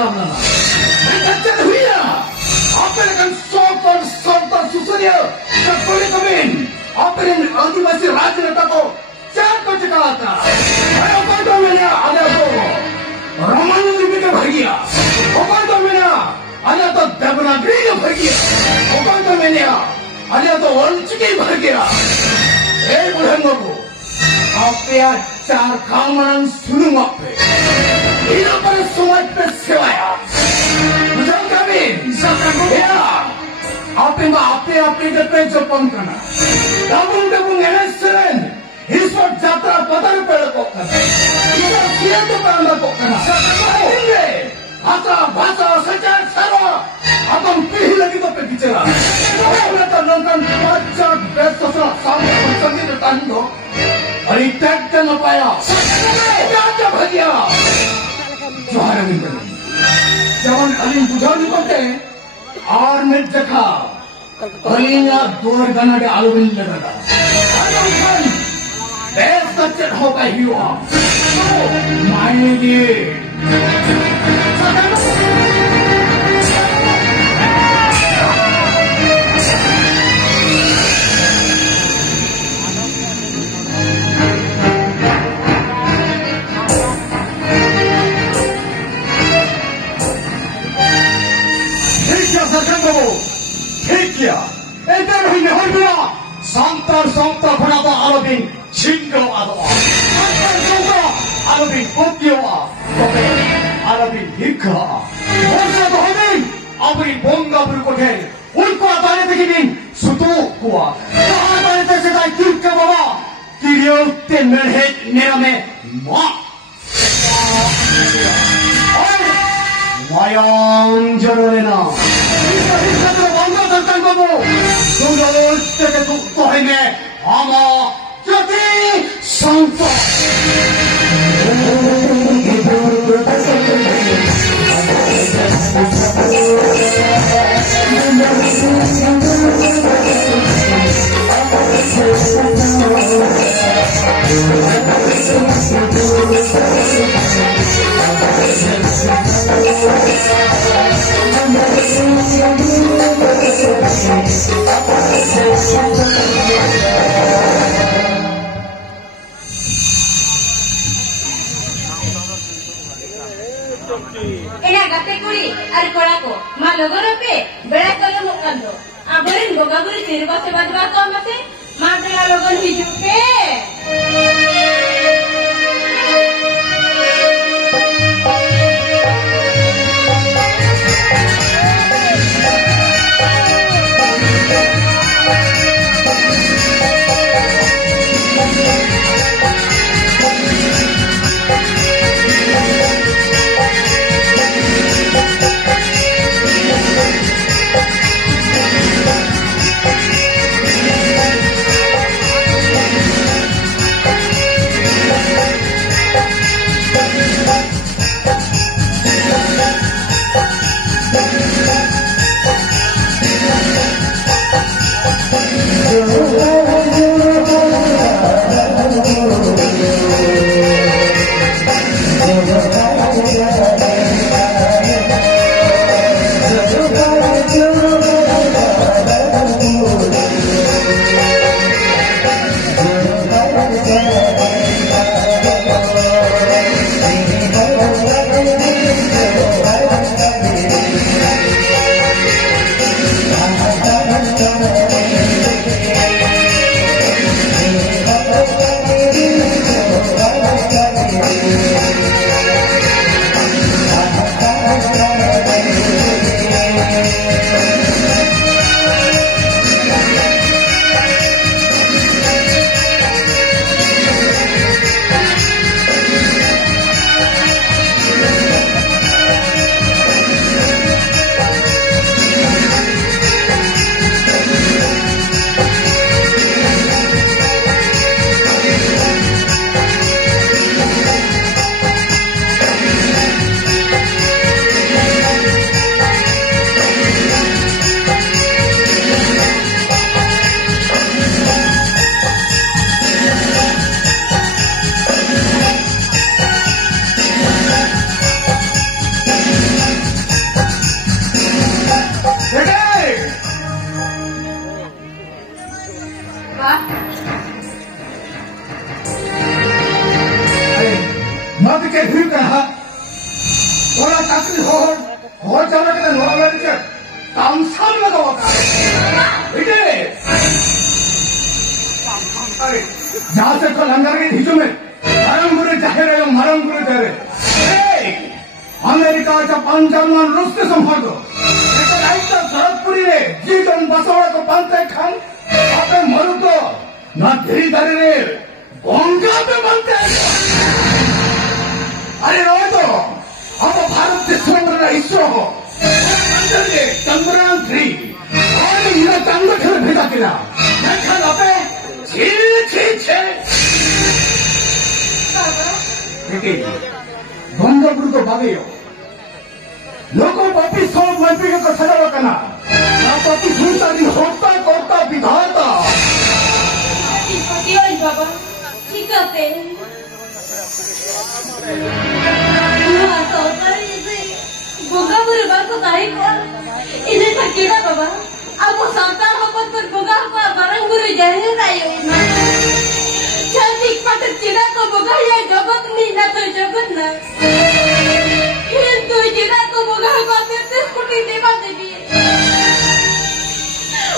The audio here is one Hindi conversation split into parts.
alam na. Nagkatyan huya! Apelakan sokon santan susurya sa kulikamin. Apelin adivasi rajneta ko चाको चकाता मैं ऊपर तो मैंने आधा तो रोमन लिपि के भर गया ऊपर तो मैंने आधा तो देवनागरी के भर गया ऊपर तो मैंने आधा तो वंचिकी भर गया बुढ़ंगों को आपे चार कामन सुनूंगा पे इधर पर समाज पे सेवाया मुझे कभी आपे जब जपन करना डबुंग एनेस्टरें ईश्वर जात्रा पदर पेड़ को करना ईश्वर कियत पेड़ को करना हिंदे भाषा भाषा सचार सर्व अतम पीढ़ी लगी तो पे बिचरा हमने तो नंदन बच्चा बेस्ट तो सामने संगीत तांडो और इतना कर न पाया क्या भजिया जोहार मिल जवान अली बुझाने को थे और में जखा अलीना दोर गना के आलू बिल लगा बेस्ट सच्चर होगा ही हुआ मायने ठीक किया इधर ही नहीं मिला संतर भनाता आलोबिन छिंगो आदवा संतर जोगा आलोबिन कोतियोआ तबे आलोबिन हिक्का बोलसे तो हमें अबरी बोंगा बुरुकोटे उनको आताने देखिन सुतो कुआ कहाँ आताने तेरे दाई किरके बाबा किरियोते मेरे नेरा में माँ वायां जरूरे ना इसका तो बंदा दर्शन को वो सुंदर तेरे तो है मैं आमा जति संतो Ena gate kuri ar korako ma logoro pe bera kalo mukando abarin goga guri sirba se badwa ko amate ma dela logon hijuke Orang takri ho jalan kita normal aja. Kamsam na gawa ka. Ide. Aye, जहाँ से कल अंदर के हिजो में मारंग गुरे जाहे रहे हो मारंग गुरे जाहे रहे। अमेरिका जापान जर्मन रूस के संभाल दो। ऐसा लाइट का सरकपुरी है जीवन बसवाड़ा को पांते खान आपे मरु तो ना धीरे धीरे रे बोंगा पे बनते हैं। अरे रोए तो अब भारत देश में बना इसरो हो अंदर के चंद्रयान 3 और इन्हें चंद्र खेल भेजा किया मैं खान आपे बंगबुरु को बागेयो लोगों पपी सौ मंत्री को सजावा करना ना पपी सुनता दिन होता कोता विधाता बाबा ठीक है बंगबुरु बात को ताई को इन्हें थकेड़ा बाबा अब वो सरकार होकर पर बुगा को बरंगुरु जहर आयो शादी पटक चिड़ा को बुगा ये जगत नहीं ना तो जगत ना हिंदू चिड़ा को बुगा को तेरे स्कूटी देवा देवी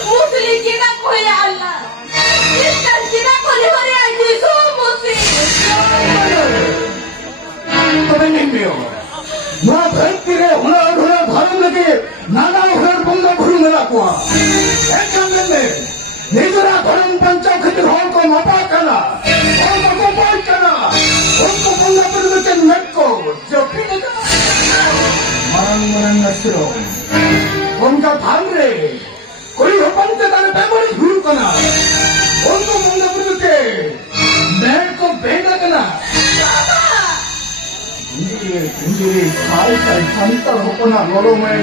मुस्लिम चिड़ा को या अल्लाह क्रिश्चियन चिड़ा को निहरे आजी सो मुस्लिम तो नहीं मियो ना भक्ति रे हुनर धर्म लगे नाना हुनर बंगबुरु मेरा कुआ एक काम ले निजरा धर्म पंचायत हॉल को मपा करना और को बोल करना उनको बंगबुरु के नेट को जो भी मरन नसरो उनका धान रे कोई हुक्म के दाने बेमरी भूल करना उनको बंगबुरु के नेट को भेजा करना इंजीरी साल संतर होना लोलो में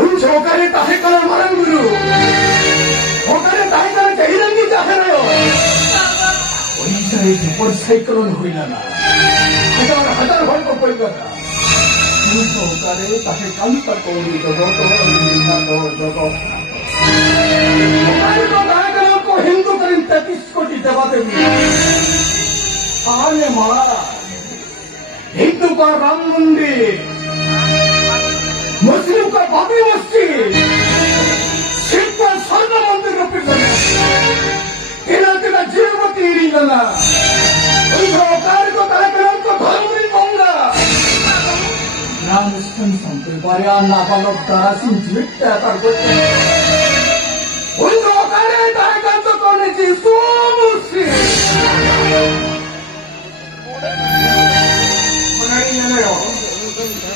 उन चौकारे ताहे कला मरन गुरु चौकारे ताहे कला जहिरंगी चाहे रहे हो वही सारे ऊपर साइकिल हुई ना हजार भर को कोई करता उन चौकारे ताहे कम तक कोई चौकारे को ताहे कला को हिंदू करें 33 कोटी दबा देंगे आने मारा हिंदू का राम मंदिर मुस्लिम का बाबरी मस्जिद शिव का स्वर्ण मंदिर रूपी तेरा जीवती रीजना उनका कार्य को कार्यक्रम को धर्म नहीं दूंगा नाम संत परिवार बालक दारासिंह जीवित कर उनका कार्य कार्यक्रम को करने की सोमुसी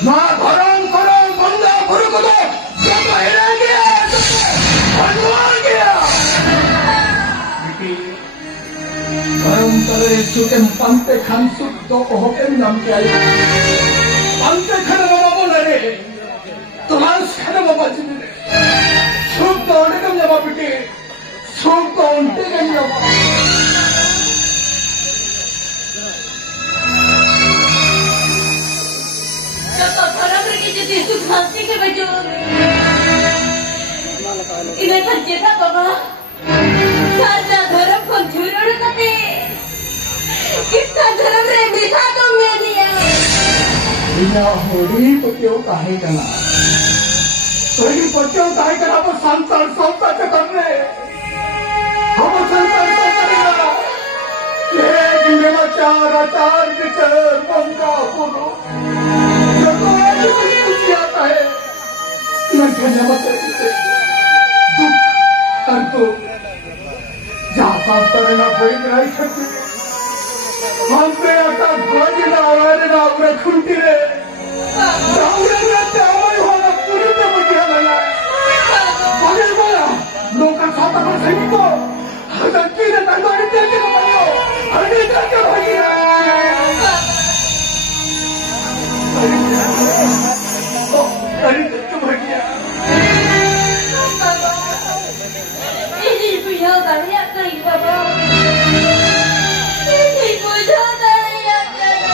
ना धर्म करो बंदा गुरु को दो जब हेरा गया बनवा गया धर्म करे सुकेन पंते खान सुख तो होकेन नाम के आई पंते खान बाबा बोला रे तुम्हारे खान बाबा जी ने सुख तो उन्हें कम जमा पिटे सुख तो उनके कम जमा हंसी के बच्चों इन्हें खर्चे था बाबा साजा धर्म को झूठ करते कितना धर्म रे दिखा तो मैं दिया बिना होरी तो क्यों काहे करना होरी तो क्यों काहे करना वो संसार सोता के करने हम संसार तो करेगा लेकिन मेरा चार विचार बंगा बोलो आता है दुख जहाँ साफ करना कोई नहीं सकती हम पे आता गोज ना आवाज ना उन्हें खुलती रे होना पूरी तो बढ़िया लगा बगल बोला लोग का साथ पर सही तो हजार की ने तंगोड़ी देख के बताओ अरे क्या भाई अरे तो भैया ini punya banyak kali bapa ini punya banyak kali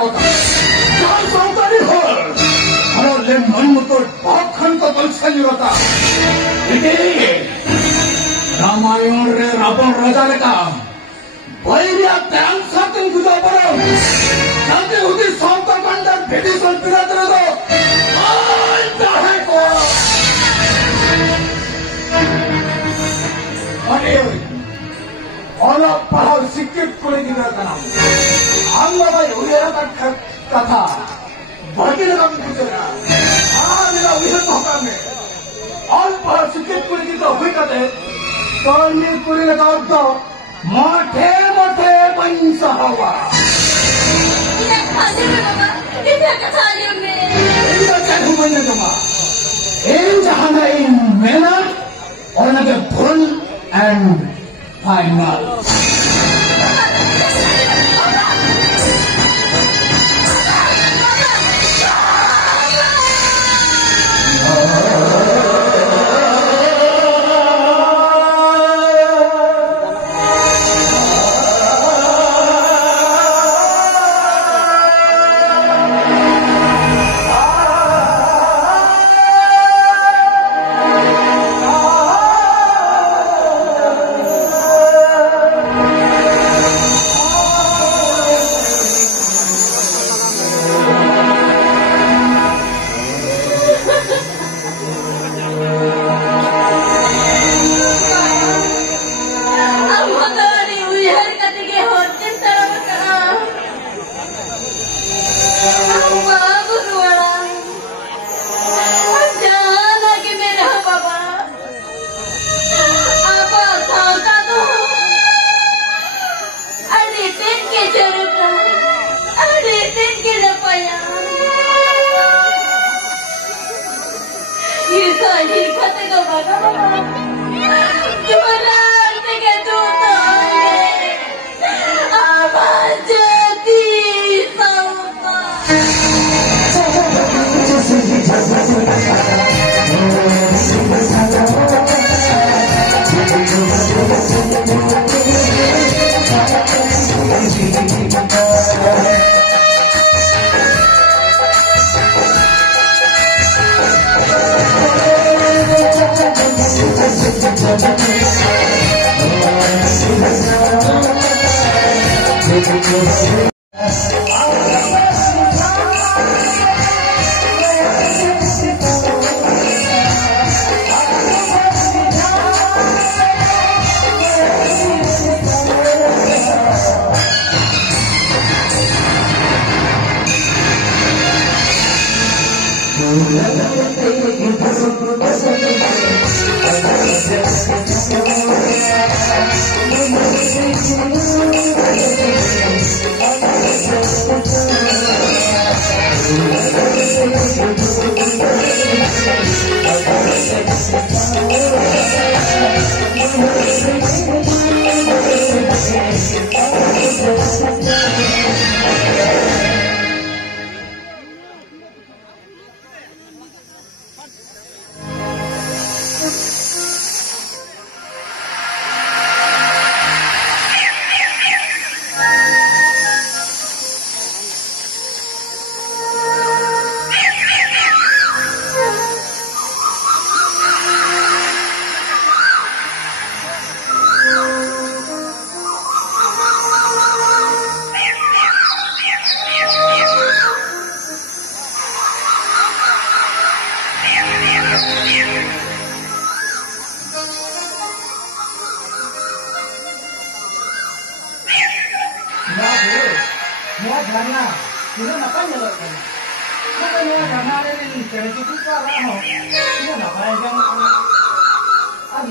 ᱵᱟᱠᱟ ᱡᱟᱦᱟᱸ ᱥᱟᱶᱛᱟᱞᱤ ᱦᱚᱲ ᱟᱨᱚ ᱞᱮ ᱢᱚᱱ ᱢᱚᱛᱚ ᱵᱟᱯ ᱠᱷᱟᱱ ᱠᱚ ᱵᱚᱞᱥᱟᱧᱩᱨᱚᱛᱟ ᱤᱫᱤ रामायण रे रावण राजा लेका बैरिया त्यान साथिन गुजा बरम जाते हुदी सावता कंडर भेटी सन पिरात रे दो आय चाहे को अरे और पहाड़ सिक्कित कोई गिरा तना आंगला भाई उयरा का कथा बाकी लगा गुजरा मेरा उयरा धोखा में और पहाड़ सिक्कित कोई गिरा हुई कहते कौनी पूरी लगाओ तो मोटे मोटे पंच हवा इन जहां इन मेना और नगे full and final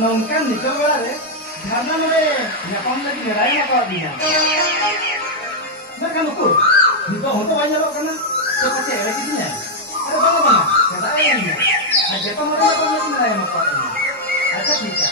nongkan di coba deh, karena mereka nyapam lagi ngerai apa dia? Mereka ukur, itu untuk banyak loh karena seperti ada di sini. Ada mana? Kata ayamnya, ada apa mereka punya ngerai apa ini? Ada bisa.